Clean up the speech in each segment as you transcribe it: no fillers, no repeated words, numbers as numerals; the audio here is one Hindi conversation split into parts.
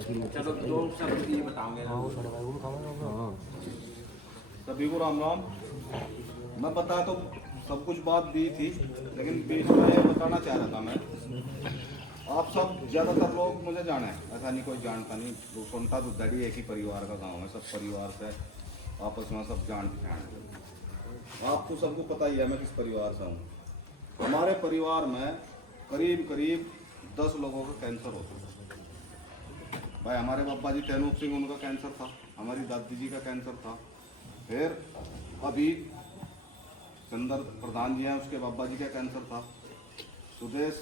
चलो दो शब्द ये बताओगे। हाँ सभी को राम राम। मैं बता तो सब कुछ बात दी थी, लेकिन बीच में ये बताना चाह रहा था मैं। आप सब ज़्यादातर लोग मुझे जाना है, ऐसा नहीं कोई जानता नहीं। सोनटा दुद्धड़ी एक ही परिवार का गांव है, सब परिवार से आपस में सब जान पहचान है। आपको सबको पता ही है मैं किस परिवार से हूँ। हमारे परिवार में करीब करीब 10 लोगों का कैंसर होता है। भाई हमारे पापा जी तैनूप सिंह, उनका कैंसर था। हमारी दादी जी का कैंसर था। फिर अभी चंदर प्रधान जी हैं, उसके बाबा जी का कैंसर था। सुदेश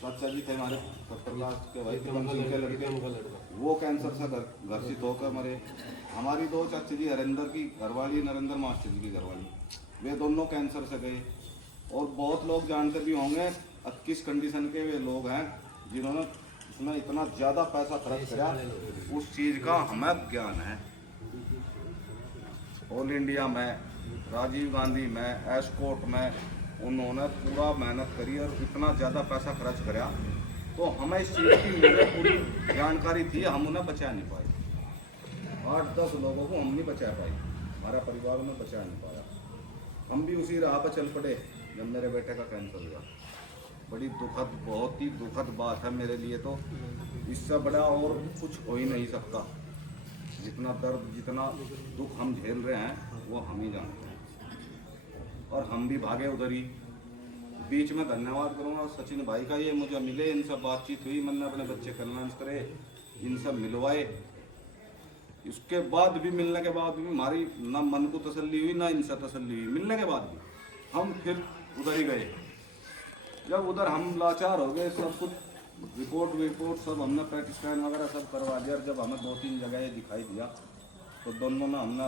चाचा जी थे हमारे पत्रकार के भाई के लड़के, वो कैंसर से ग्रसित होकर मरे। हमारी दो चाची जी हरिंदर की घरवाली, नरेंद्र मास्टर जी की घरवाली, वे दोनों कैंसर से गए। और बहुत लोग जानते भी होंगे किस कंडीशन के वे लोग हैं जिन्होंने उसमें इतना ज़्यादा पैसा खर्च किया। उस चीज़ का हमें ज्ञान है। ऑल इंडिया में, राजीव गांधी में, एस्कॉट में उन्होंने पूरा मेहनत करी और इतना ज़्यादा पैसा खर्च करा, तो हमें इस चीज़ की मुझे पूरी जानकारी थी, हम उन्हें बचा नहीं पाए। 8-10 लोगों को हम नहीं बचा पाए, हमारा परिवार उन्हें बचा नहीं पाया। हम भी उसी राह पर चल पड़े जब मेरे बेटे का कैंसर हुआ। बड़ी दुखद, बहुत ही दुखद बात है मेरे लिए। तो इससे बड़ा और कुछ हो ही नहीं सकता। जितना दर्द, जितना दुख हम झेल रहे हैं वो हम ही जानते हैं। और हम भी भागे उधर ही। बीच में धन्यवाद करूँगा सचिन भाई का, ये मुझे मिले, इनसे बातचीत हुई, मैंने अपने बच्चे कल्याण करे, इनसे मिलवाए। इसके बाद भी, मिलने के बाद भी हमारी ना मन को तसल्ली हुई, ना इनसे तसल्ली हुई। मिलने के बाद भी हम फिर उधर ही गए। जब उधर हम लाचार हो गए, सब कुछ रिपोर्ट सब हमने पेट स्कैन वगैरह सब करवा दिया। और जब हमें 2-3 जगह ये दिखाई दिया तो दोनों ने, हमने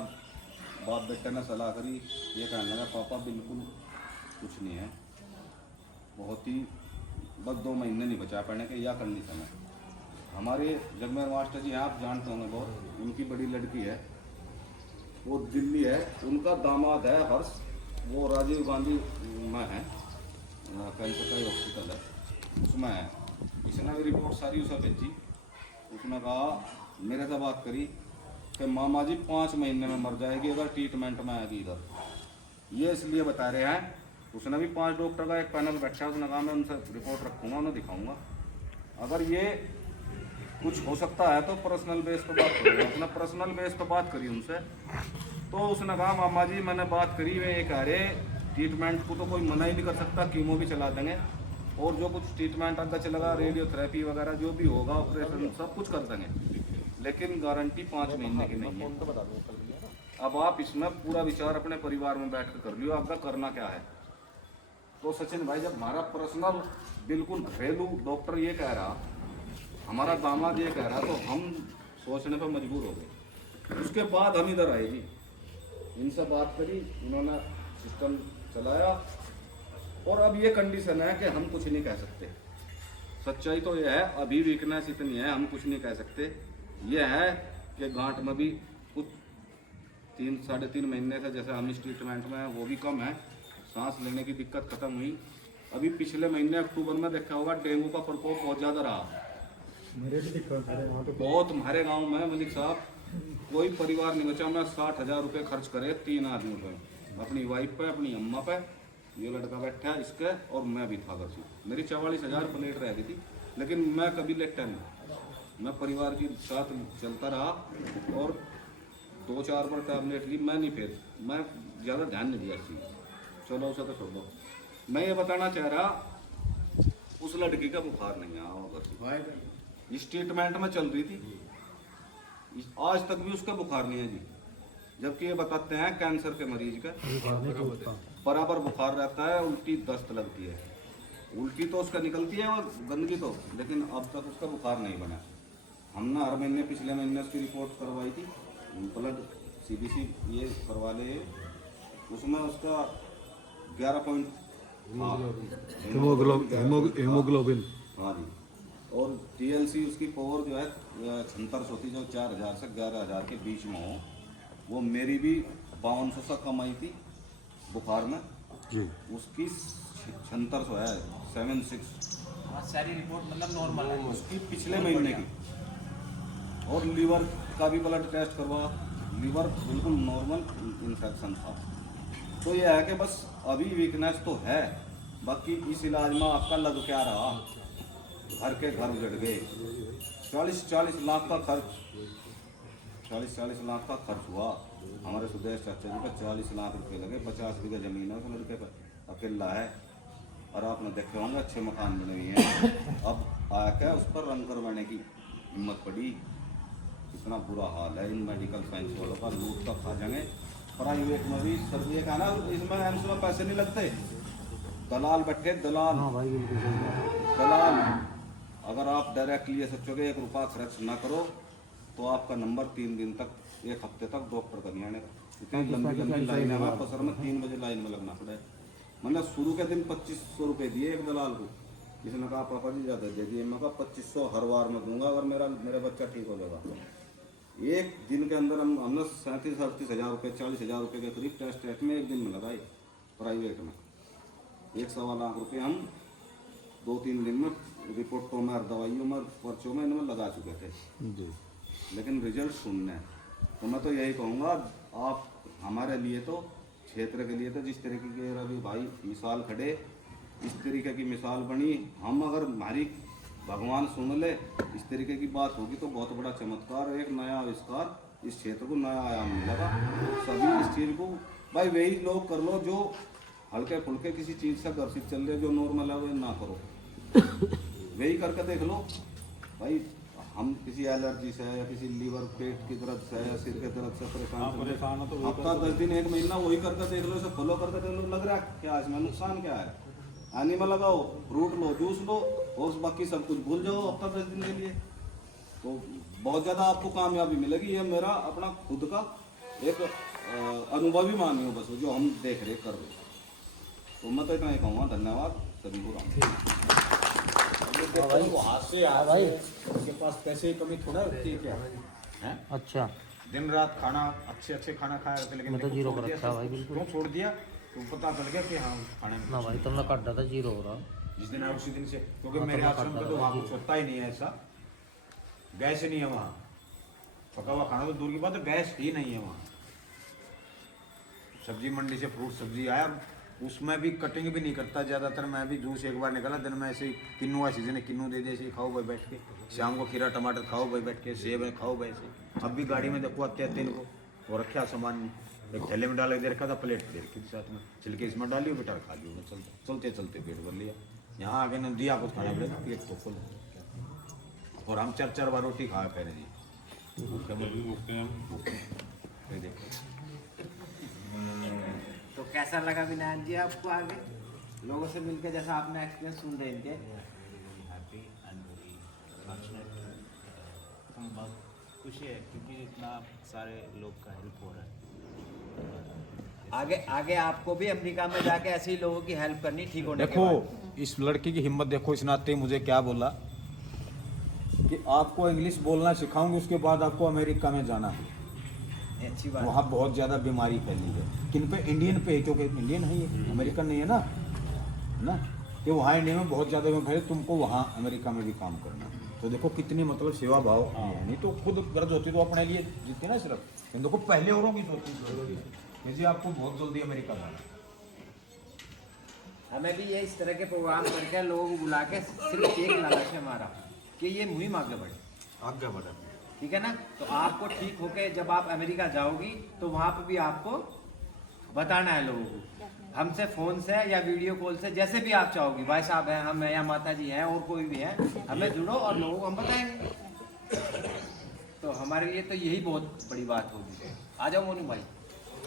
बाप बेटे ने सलाह करी। ये कहने लगा पापा बिल्कुल कुछ नहीं है, बहुत ही बस 2 महीने नहीं बचा पाने के, या कंडीशन है। हमारे जगमेर मास्टर जी हैं, आप जानते होंगे बहुत, उनकी बड़ी लड़की है, वो दिल्ली है, उनका दामाद है हर्ष, वो राजीव गांधी में है, कैंसर का ही हॉस्पिटल है, उसमें है। इसने भी रिपोर्ट सारी उसे भेजी। उसने कहा, मेरे से बात करी कि मामा जी 5 महीने में मर जाएगी अगर ट्रीटमेंट में आएगी इधर। ये इसलिए बता रहे हैं। उसने भी 5 डॉक्टर का एक पैनल बैठा, उसने कहा मैं उनसे रिपोर्ट रखूँगा, उन्हें दिखाऊँगा। अगर ये कुछ हो सकता है तो पर्सनल बेस पर बात करूँगा। उसने पर्सनल बेस पर बात करी उनसे, तो उसने कहा मामा जी मैंने बात करी, वे ये कह रहे ट्रीटमेंट को तो कोई मना ही नहीं कर सकता, कीमो भी चला देंगे, और जो कुछ ट्रीटमेंट अंदर चलेगा, रेडियोथेरेपी वगैरह जो भी होगा, ऑपरेशन सब कुछ कर देंगे, लेकिन गारंटी 5 महीने की नहीं है। अब आप इसमें पूरा विचार अपने परिवार में बैठ कर लियो, आपका करना क्या है। तो सचिन भाई, जब हमारा पर्सनल बिल्कुल घरेलू डॉक्टर ये कह रहा, हमारा दामाद ये कह रहा, तो हम सोचने पर मजबूर हो गए। उसके बाद हम इधर आए जी, इनसे बात करी, उन्होंने सिस्टम चलाया। और अब ये कंडीशन है कि हम कुछ नहीं कह सकते। सच्चाई तो ये है, अभी वीकनेस इतनी है, हम कुछ नहीं कह सकते। ये है कि गांठ में भी कुछ 3-3.5 महीने से जैसे हम इस ट्रीटमेंट में हैं, वो भी कम है, सांस लेने की दिक्कत खत्म हुई। अभी पिछले महीने अक्टूबर में देखा होगा, डेंगू का प्रकोप बहुत ज़्यादा रहा। मेरे भी दिक्कत है वहाँ पे बहुत हमारे गाँव में मलिक साहब, कोई परिवार नहीं बचा। मैं 60,000 रुपये खर्च करे 3 आदमियों पर, अपनी वाइफ पे, अपनी अम्मा पे, ये लड़का बैठा है इसके, और मैं भी था घर से। मेरी 44,000 प्लेट रह गई थी, लेकिन मैं कभी लेटा नहीं। मैं परिवार के साथ चलता रहा और 2-4 बार टैबलेट ली, मैं नहीं, फिर मैं ज़्यादा ध्यान नहीं दिया इसी। चलो उसे तो छोड़ दो। मैं ये बताना चाह रहा, उस लड़की का बुखार नहीं आया होगा, इस ट्रीटमेंट में चल रही थी, आज तक भी उसका बुखार नहीं है जी। जबकि ये बताते हैं कैंसर के मरीज का बराबर बुखार रहता है, उल्टी दस्त लगती है, उल्टी तो उसका निकलती है और गंदगी तो, लेकिन अब तक उसका बुखार नहीं बना। हमने हर महीने, पिछले महीने उसकी रिपोर्ट करवाई थी, ब्लड CBC ये करवा ले, उसमें उसका 11 पॉइंट हेमोग्लोबिन, हाँ जी। और TLC उसकी पावर जो है 76 होती, जो 4,000 से 11,000 के बीच में हो। वो मेरी भी 5200 से कम आई थी बुखार में जी, उसकी 76 है, 76 सारी रिपोर्ट मतलब नॉर्मल है उसकी पिछले महीने की। और लीवर का भी ब्लड टेस्ट करवा, लीवर बिल्कुल नॉर्मल इन्फेक्शन था। तो ये है कि बस अभी वीकनेस तो है, बाकी इस इलाज में आपका लग क्या रहा, घर के घर उजड़ गए। 40-40 लाख का खर्च, 40-40 लाख का खर्च हुआ। हमारे सुदेश चाचा जी का 40 लाख रुपए लगे। 50 बीघा जमीन है उस लड़के पर, अकेला है। और आपने देखे होंगे अच्छे मकान बने हुए हैं। अब आके उस पर रंग करवाने की हिम्मत पड़ी। इतना बुरा हाल है इन मेडिकल साइंस वालों का, लूट का खा जाएंगे। प्राइवेट में भी सर ये कहना, इसमें एम्स में पैसे नहीं लगते, दलाल बैठे दलाल। हाँ भाई बिल्कुल सही बात। दलाल, अगर आप डायरेक्टली ये सोचोगे 1 रुपया खर्च ना करो तो आपका नंबर 3 दिन तक, 1 हफ्ते तक डॉक्टर का नहीं आने का। इतनी लंबी लंबी लाइन है, आपको सर में 3 बजे लाइन में लगना पड़े। मतलब शुरू के दिन 2500 रुपये दिए एक दलाल को। जिसने कहा पापा जी ज़्यादा दे दिए। मैं कहा 2500 हर बार में दूंगा अगर मेरा बच्चा ठीक हो जाएगा। एक दिन के अंदर हमने 37-38 हज़ार रुपये, 40 हज़ार रुपये के करीब टेस्ट में एक दिन में लगाए प्राइवेट में। 1-1.25 लाख रुपये हम 2-3 दिन में रिपोर्टों में और दवाइयों में पर्चों में इनमें लगा चुके थे जी। लेकिन रिजल्ट शून्य। तो मैं तो यही कहूँगा, आप हमारे लिए तो, क्षेत्र के लिए तो जिस तरीके के रवि भाई मिसाल खड़े, इस तरीके की मिसाल बनी। हम अगर हमारी भगवान सुन ले, इस तरीके की बात होगी तो बहुत बड़ा चमत्कार, एक नया आविष्कार, इस क्षेत्र को नया आयाम मिलेगा। सभी इस चीज़ को भाई वही लोग कर लो जो हल्के फुल्के किसी चीज़ से ग्रसित चल रहे, जो नॉर्मल है वो ना करो। वही करके देख लो भाई। हम किसी एलर्जी से या किसी लीवर पेट की दर्द से या सिर के दर्द से परेशान हो तो हफ्ता 10 दिन 1 महीना वही करके देख लो, इसे फॉलो करके देख लो, लग रहा है क्या इसमें नुकसान क्या है। एनिमल लगाओ, फ्रूट लो, जूस लो और बाकी सब कुछ भूल जाओ हफ्ता 10 दिन के लिए, तो बहुत ज़्यादा आपको कामयाबी मिलेगी। ये मेरा अपना खुद का एक अनुभवी मानियो बस, जो हम देख रेख कर रहे। तो मैं तो इतना ही कहूँगा, धन्यवाद सभी को। वहाँ से आ भाई, उसके पास पैसे की कमी थोड़ा होती है क्या है? अच्छा, दिन रात खाना अच्छे खाना खाया करते, लेकिन मैं तो देखो जीरो छोड़ कर दिया रखा है सब भाई, कुछ। बिल्कुल। क्यों छोड़ दिया? तो पता चल गया कि हाँ खाने में ना भाई तुमने काट था जीरो हो रहा। जिस दिन आया उसी दिन से, क्योंकि हाँ, मेरे तो आश्रम का तो वहाँ कुछ होता ही नहीं है ऐसा। गैस नहीं है वहाँ, पका हुआ खाना तो दूर की बात है, गैस ही नहीं है वहाँ। सब्जी मंडी से फ्रूट सब्जी आया, उसमें भी कटिंग भी नहीं करता ज़्यादातर। मैं भी जूस एक बार निकाला दिन में, ऐसे ही किन्नू का सीजन है, किन्नू दे दे, ऐसे ही खाओ भाई बैठ के। शाम को खीरा टमाटर खाओ भाई बैठ के, सेब है खाओ भाई ऐसे। अब भी गाड़ी में देखो आते आते इनको वो रखा सामान, एक थैले में डाल के दे रखा था, प्लेट दे रखी साथ में, छिलके इसमें डालियो बेटा खा लियो। चलते चलते पेट भर लिया। यहाँ आगे न दिया कुछ खाना पड़ेगा, पेट तो फुल। और हम 4-4 बार रोटी खाया पहले जी, देखो। तो कैसा लगा विनायक जी आपको आगे लोगों से मिलकर, जैसा आपने एक्सपीरियंस सुन रहे थे? हम बहुत खुशी है क्योंकि इतना सारे लोग का हेल्प हो रहा है। आगे आगे आपको भी अमेरिका में जाके ऐसे ही लोगों की हेल्प करनी, ठीक होने के देखो बाद। इस लड़की की हिम्मत देखो, इस नाते मुझे क्या बोला कि आपको इंग्लिश बोलना सिखाऊंगी, उसके बाद आपको अमेरिका में जाना है। अच्छी बात। वहाँ बहुत ज़्यादा बीमारी फैली है। किन पे? इंडियन पे, क्योंकि इंडियन है ये, अमेरिकन नहीं है ना, कि वहाँ इंडिया में बहुत ज़्यादा बीमारी, तुमको वहाँ अमेरिका में भी काम करना है। तो देखो कितनी मतलब सेवा भाव है। नहीं तो खुद गर्ज होती तो अपने लिए जीती ना सिर्फ, लेकिन देखो पहले औरों की सोचती है जी आपको बहुत जल्दी अमेरिका जाना है। हमें भी ये इस तरह के प्रोग्राम करके लोगों को बुला के सिर्फ एक लालच है हमारा कि ये मुहिम आगे बढ़े, आगे बढ़ा। ठीक है ना। तो आपको ठीक होके जब आप अमेरिका जाओगी तो वहाँ पे भी आपको बताना है लोगों को, हमसे फ़ोन से या वीडियो कॉल से, जैसे भी आप चाहोगी, भाई साहब हैं, हम हैं, या माता जी हैं, और कोई भी है, हमें जुड़ो और लोगों को हम बताएंगे। तो हमारे लिए तो यही बहुत बड़ी बात होगी। आ जाओ मोनू भाई।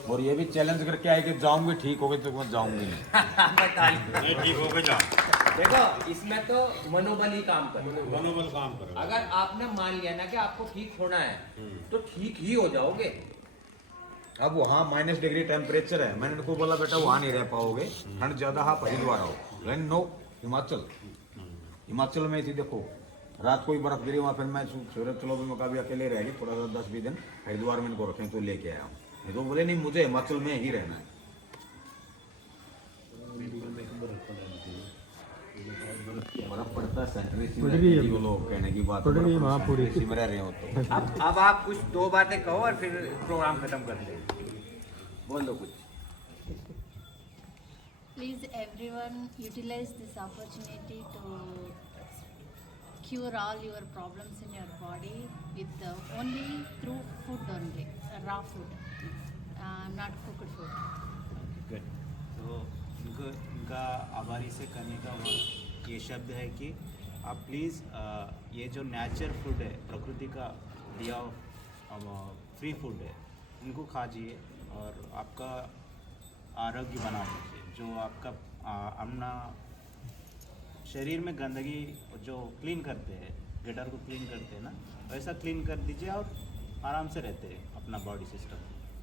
और ये भी चैलेंज करके आए कि जाऊंगी ठीक हो गई तो मैं जाऊंगी नहीं। ठीक हो गया। देखो इसमें तो मनोबल ही काम कर, मनोबल काम करो। अगर आपने मान लिया ना कि आपको ठीक होना है तो ठीक ही हो जाओगे। अब वहाँ -डिग्री टेम्परेचर है, मैंने उनको बोला बेटा वहाँ नहीं रह पाओगे, ठंड ज़्यादा, हाँ हरिद्वार आओ। लेकिन नो, हिमाचल में थी, देखो रात को ही बर्फ गिरी वहाँ। फिर मैं सूरज चलो भी मौका भी अकेले रहेगी थोड़ा सा 10-20 दिन, हरिद्वार में इनको रखें तो लेके आया हूँ। ये तो बोले नहीं मुझे हिमाचल में ही रहना है। बर्फ पड़ता है सेंट्रल पड़ रही है। वो लोग कहने की बात पड़ रही है, वहाँ पूरी। में रह रहे हो तो अब आप कुछ दो बातें कहो और फिर प्रोग्राम खत्म कर ले। बोल दो कुछ। Please everyone utilize this opportunity to cure all your problems in your body with only through food only, raw food, not cooked food. Good. तो इनका आभारी से करने का ये शब्द है कि आप प्लीज़ ये जो नेचर फूड है, प्रकृति का दिया फ्री फूड है, इनको खाइए और आपका आरोग्य बना लीजिए। जो आपका अपना शरीर में गंदगी जो क्लीन करते हैं, गटर को क्लीन करते हैं ना, वैसा क्लीन कर दीजिए और आराम से रहते हैं अपना बॉडी सिस्टम।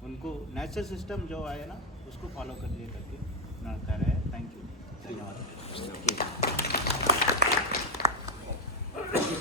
उनको नेचर सिस्टम जो है ना, उसको फॉलो कर लिए करके ना कर रहे हैं। थैंक यू, धन्यवाद।